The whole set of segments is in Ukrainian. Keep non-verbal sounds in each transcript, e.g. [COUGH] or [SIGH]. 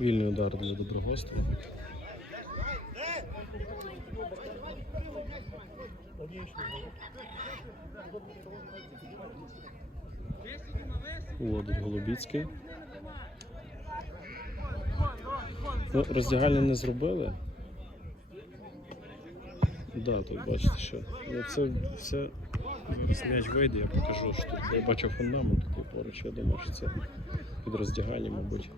Вільний удар для доброгоства. Уводить Голубіцький. Ну, роздягальні не зробили. Да, тут бачите, що. Ну, це все. М'яч вийде, я покажу, що тут. Я бачив фундамент такий поруч, я думаю, що це під роздягальні, мабуть.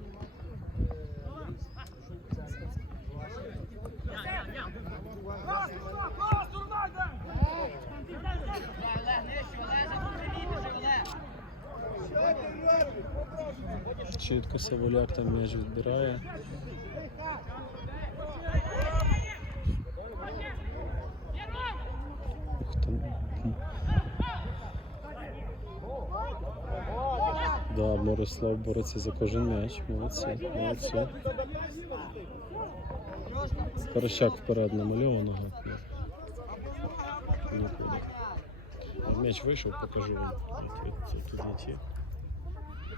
Чітко Саволяк там м'яч відбирає. Ух там. Да, Борислав бореться за кожен м'яч. Молодці, молодці. Парощак вперед намальованого. Нікуди. М'яч вийшов, покажу вам. Тут ті.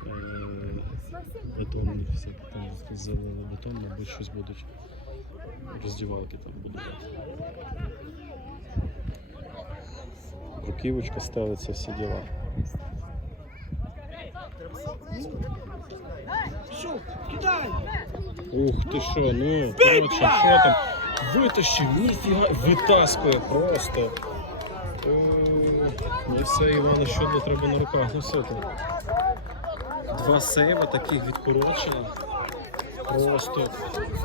Е, Бетонні всякі там залили бетон, мабуть, щось будуть. Роздівалки там будувати. Руківочка стелиться, всі діла. Ух ти що, ну, коротше, що там? Витащив, ніфіга, витаскує просто. Е, Ну і все, Івана, що для треба на руках носити. Два сейва таких відкорочених. Просто.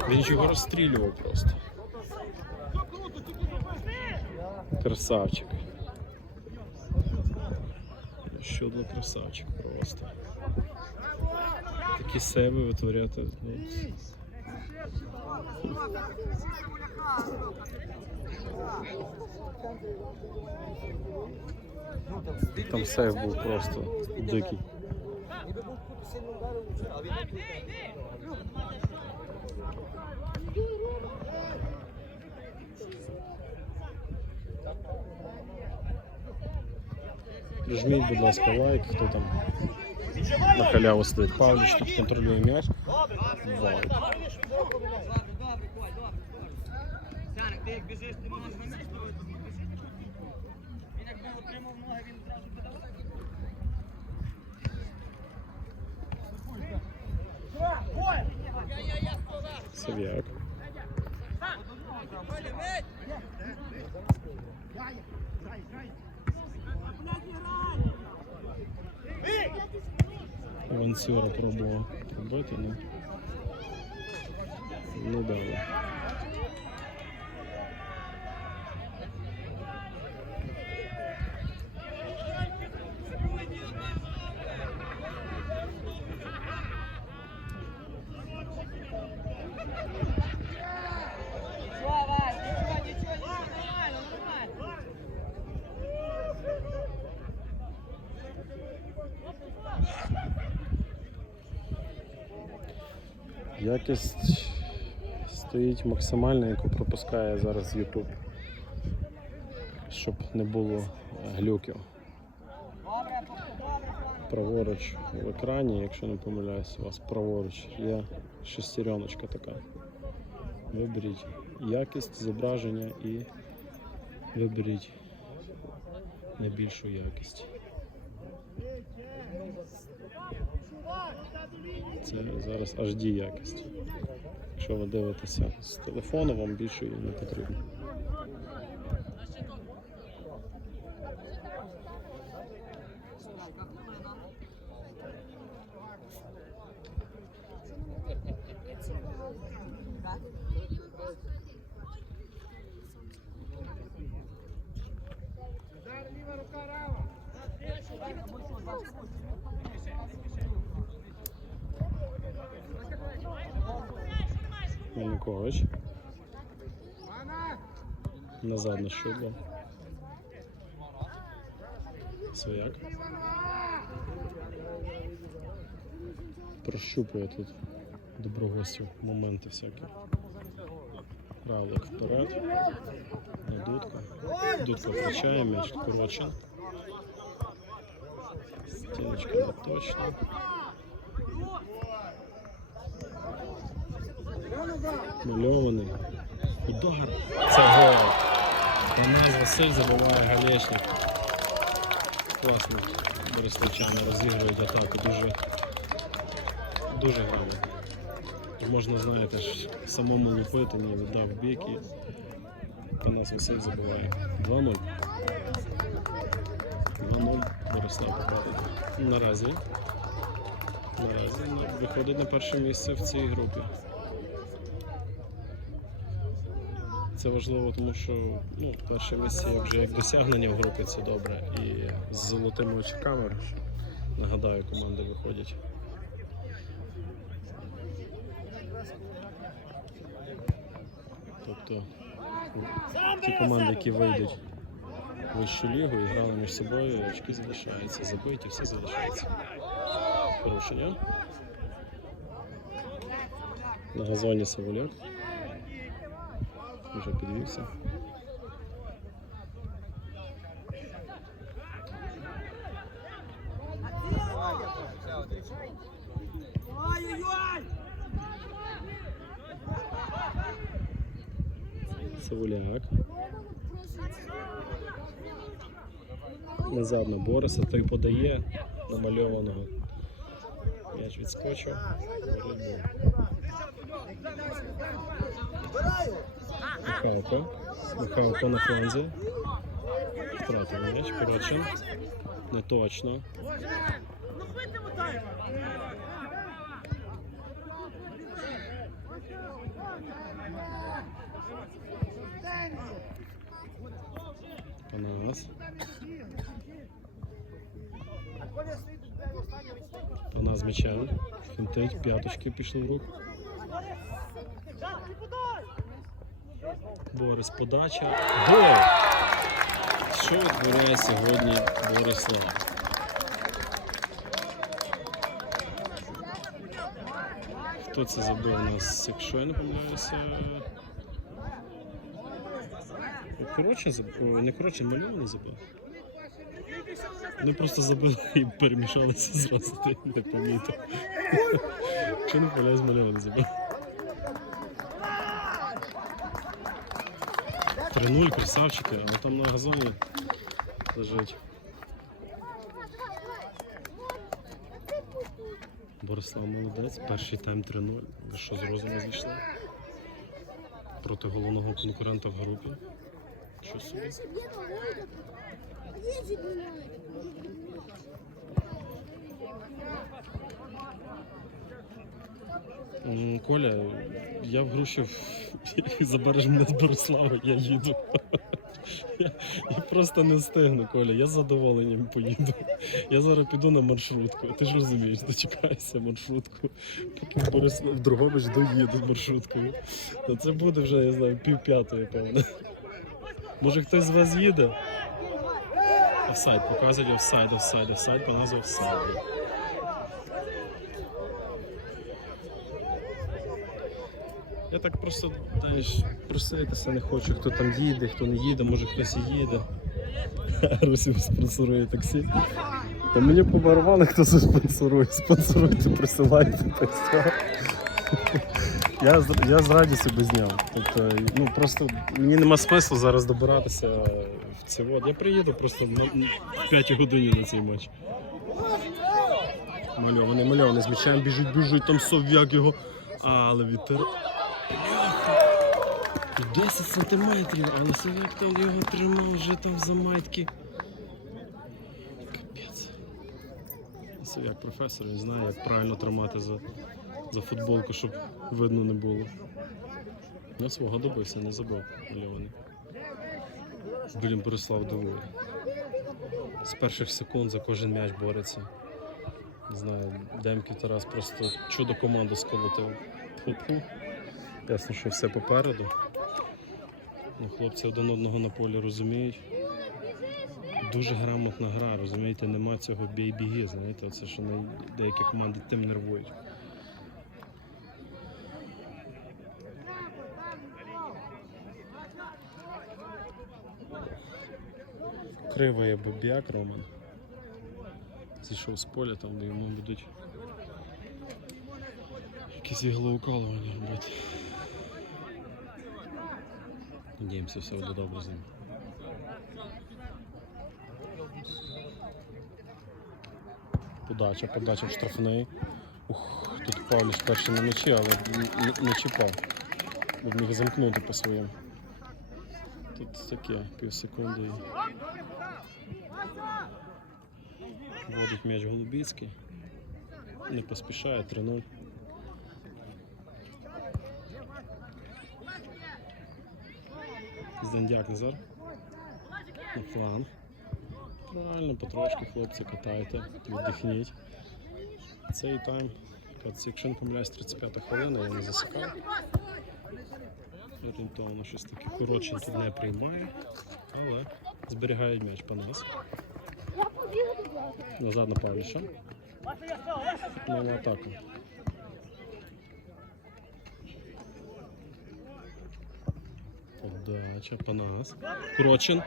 Він його розстрілював просто. Красавчик. Ну, Що для красавчик просто. Такі сейви витворяти. Там сейв був просто дикий. Прижміть, будь ласка, лайк, хто там на халяву стоїть. Павліч тут контролює м'яч. Вау. Іванцюра пробував робити, ну не дали. Нічого, Вась, нічого, нічого, нічого, нормально, нормально. Якість стоїть максимальна, яку пропускає зараз YouTube. Щоб не було глюків. Добре, добре, Праворуч в екрані, якщо не помиляюсь, у вас праворуч є шестереночка така. Виберіть якість зображення і виберіть найбільшу якість. Це зараз HD якість. Якщо ви дивитеся з телефону, вам більше її не потрібно. Мельникович. Назад на щодло. Свояк. прощупує тут доброгостів моменти всякі. Равлик вперед. На дудку. Дудка втрачає, м'яч коротше. Стіночка точно. Мальований. Удар. Це гол. Танас Василь забиває галечник. Класно. Бориславчани розігрують атаку. Дуже, дуже грамотно. Можна, знаєте, самому лупити, ні, віддав бік і Танас Василь забиває. 2-0. 2-0 Борислав попереду. Наразі. Наразі виходить на перше місце в цій групі. Це важливо, тому що ну, перше місце вже як досягнення в групі це добре. І з золотими очками, нагадаю, команди виходять. Тобто ті команди, які вийдуть в вищу лігу і грали між собою, очки залишаються, забиті, все залишається. Порушення. На газоні Савуляк. Вже підвівся. Савуляк. Назад на Бориса, той подає намальованого. М'яч відскочив. Боротьбу. Михалко. Михалко на фланзі. Втратив м'яч. Корочин. Не точно. Ну хвити мотаємо! Панас. Панас з м'ячем. Фінтить, п'яточки пішли в руку. Борис подача. Гол! Що відтворяє сьогодні Борислав? Хто це забив у нас, якщо я не помиляюся? Коротше. Не коротше, мальований забив. Вони просто забили і перемішалися зразу, не помітив. Чи не поля помиляюсь, мальований забив. 3-0, красавчики, але там на газоні лежить. Борислав молодець, перший тайм 3-0. Ви що з розуму зійшли? Проти головного конкурента в групі. Що собі? Коля, я в Грушів [LAUGHS] забереш мене з Борислава, я їду. Я, [LAUGHS] я просто не встигну, Коля, я з задоволенням поїду. Я зараз піду на маршрутку. Ти ж розумієш, дочекайся маршрутку. Поки Борислав в Дрогобич доїду з маршруткою. То це буде вже, я знаю, пів п'ятої, певно. Може хтось з вас їде? Офсайд, показують офсайд, офсайд, офсайд, по назву офсайд. Я так просто знаєш, проситися не хочу, хто там їде, хто не їде, може хтось і їде. [LAUGHS] Русів спонсорує таксі. Та мені побарвали, хто це спонсорує. Спонсоруйте, присилайте так все. [LAUGHS] Я, я з радістю би зняв. Тобто, ну просто мені нема смислу зараз добиратися в це. От. Я приїду просто на, в 5 годині на цей матч. Мальований, мальований з м'ячем біжить, біжить, там сов'як його. Але вітер. Бляха! 10 сантиметрів, але сов'як там його тримав вже там за майтки. Капець. Сов'як професор, він знає, як правильно тримати за, за футболку, щоб видно не було. Я свого добився, не забив мальований. Блін, Борислав дивує. З перших секунд за кожен м'яч бореться. Не знаю, Демків Тарас просто чудо команду сколотив. Фу-фу. Ясно, що все попереду. Ну, Хлопці один одного на полі розуміють. Дуже грамотна гра, розумієте, нема цього бій-біги, знаєте, це що деякі команди тим нервують. Криває боб'як Роман. Зійшов з поля, там де йому будуть якісь іглоукалування робити. Надіємося, все буде добре з ним. Подача, подача в штрафний. Ух, тут Павліш перший на м'ячі, але не чіпав. Бо міг замкнути по своєму. Тут таке, пів секунди. і Вводить м'яч Голубіцький. Не поспішає 3-0. Здандяк Назар. На фланг. Правильно, потрошки, хлопці, катайте, віддихніть. Цей тайм, якщо не помиляюсь, 35 хвилина, я не засікав. Орієнтовно щось таке коротше тут не приймає, але зберігає м'яч по нас. Назад на Павліша. Ну, на Подача по нас. Крочин.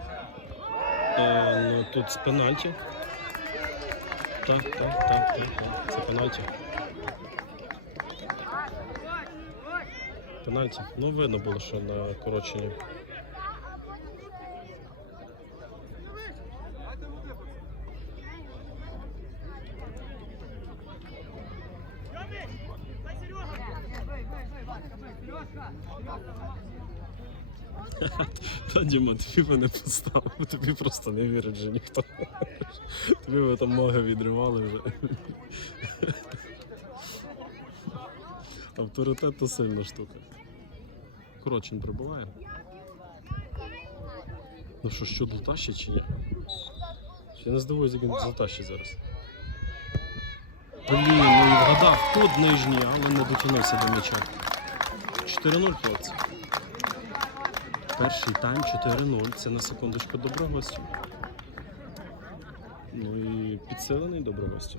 Е, ну, тут з пенальті. Так, так, так, так, так. Це пенальті. Пенальті. Ну, видно було, що на короченні. Та Діма, тобі мене поставив, тобі просто не вірить вже ніхто. Тобі ви там ноги відривали вже. Авторитет то сильна штука. Коротчин прибуває. Ну що, що дотащить чи ні? Я не здивуюсь, як він затащить зараз. Блін, ну і вгадав нижній, але не дотягнувся до м'яча. 4-0, хлопці. Перший тайм 4-0. Це на секундочку доброгостю. Ну і підсилений доброгостю.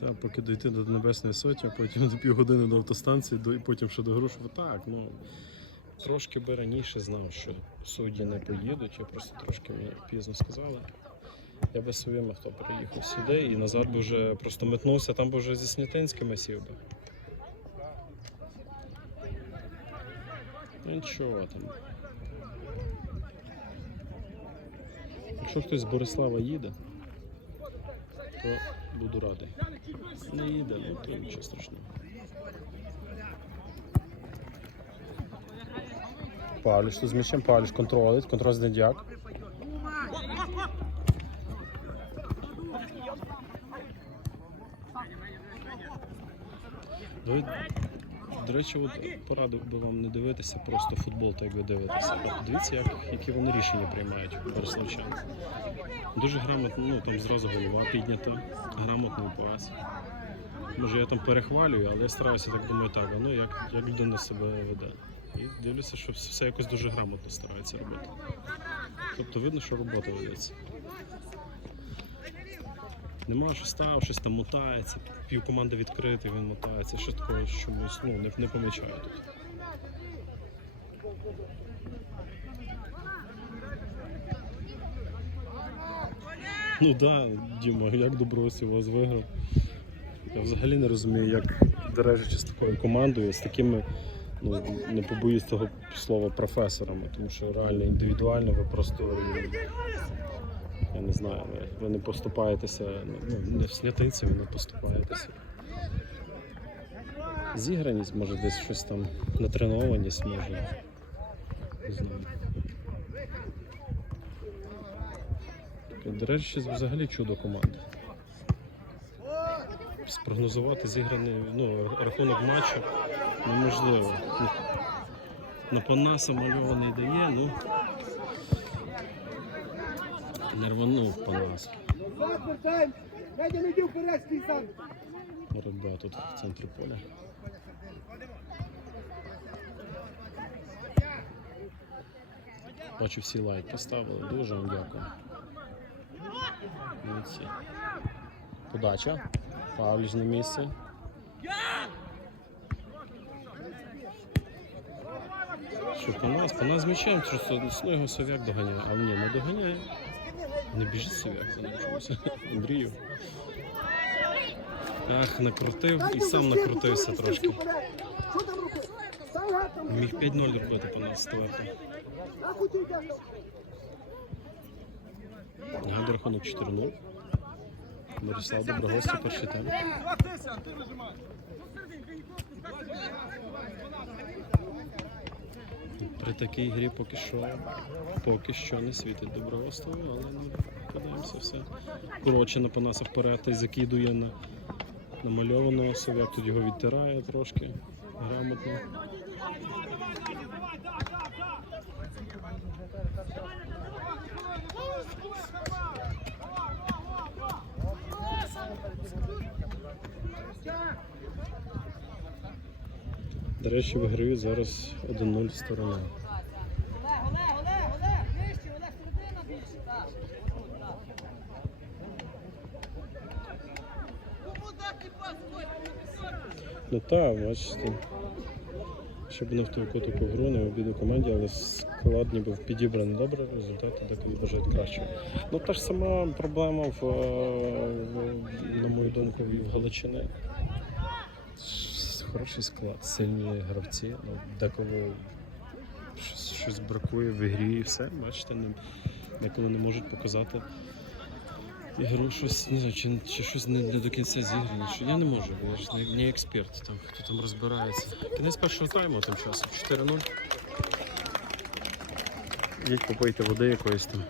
Та поки дойти до Небесної Сотні, потім до півгодини до автостанції, до, і потім ще до Грушева. Так, ну трошки би раніше знав, що судді не поїдуть, я просто трошки мені пізно сказали. Я би своїм авто приїхав сюди і назад би вже просто метнувся, там би вже зі Снятинськими сів би. Ну нічого там. Якщо хтось з Борислава їде, то буду радий. Не їде, ну то нічого страшного. Павліш тут з м'ячем, Павліш контролить, контроль з Дендяк. До, до речі, от порадив би вам не дивитися просто футбол, так як ви дивитеся. А подивіться, як, які вони рішення приймають бориславчани. Дуже грамотно, ну там зразу голова піднята, грамотний пас. Може я там перехвалюю, але я стараюся так думаю, так, ну як, як людина себе веде. І дивлюся, що все якось дуже грамотно старається робити. Тобто видно, що робота ведеться. Нема, що став, щось там мотається, пів команди відкритий, він мотається, що такого чомусь ну, не, не помічаю тут. Ну да, Діма, як Добросі вас виграв. Я взагалі не розумію, як дережачи з такою командою, з такими, ну не побоюсь того слова професорами, тому що реально індивідуально ви просто я не знаю, ви, не поступаєтеся, ну не в снятинці ви не поступаєтеся. Зіграність, може десь щось там натренованість може. Не знаю. До речі, взагалі чудо команди. Спрогнозувати зіграний ну, рахунок матчу неможливо. Ну, На Панаса мальований дає, ну не рванув Панас. Боротьба тут в центрі поля. Бачу, всі лайк поставили. Дуже вам дякую. Молодці. Подача. Павліч на місце. Що по нас? По нас з м'ячем, ну, його Сов'як доганяє. А ні, не доганяє. Не біжить Сов'як за ним. [LAUGHS] Андрію. Ах, накрутив і сам накрутився трошки. Що. Міг 5-0 робити по нас стверто. Нагадую рахунок 4-0. Борислав Доброгостя, перший тайм. При такій грі поки що поки що не світить Доброгостову, але ми подивимося все. Коротше на Панаса вперед і закидує на намальованого Сов'як тут його відтирає трошки грамотно. До речі, виграють зараз 1-0 сторона. Ну так, бачите. Щоб не в таку таку гру, не обіду команді, але склад ніби підібраний добре, результати так і бажають краще. Ну та ж сама проблема в, е, в на мою думку, в Галичини. Хороший склад, сильні гравці, ну, деколи щось, щось бракує в грі і все, бачите, не, деколи не можуть показати. Ігру щось не знаю, чи, чи щось не, не до кінця зіграно. Що я не можу, бо я ж не, не експерт, там хто там розбирається. Кінець першого тайму тим часом 4-0. Їдь попийте води якоїсь там.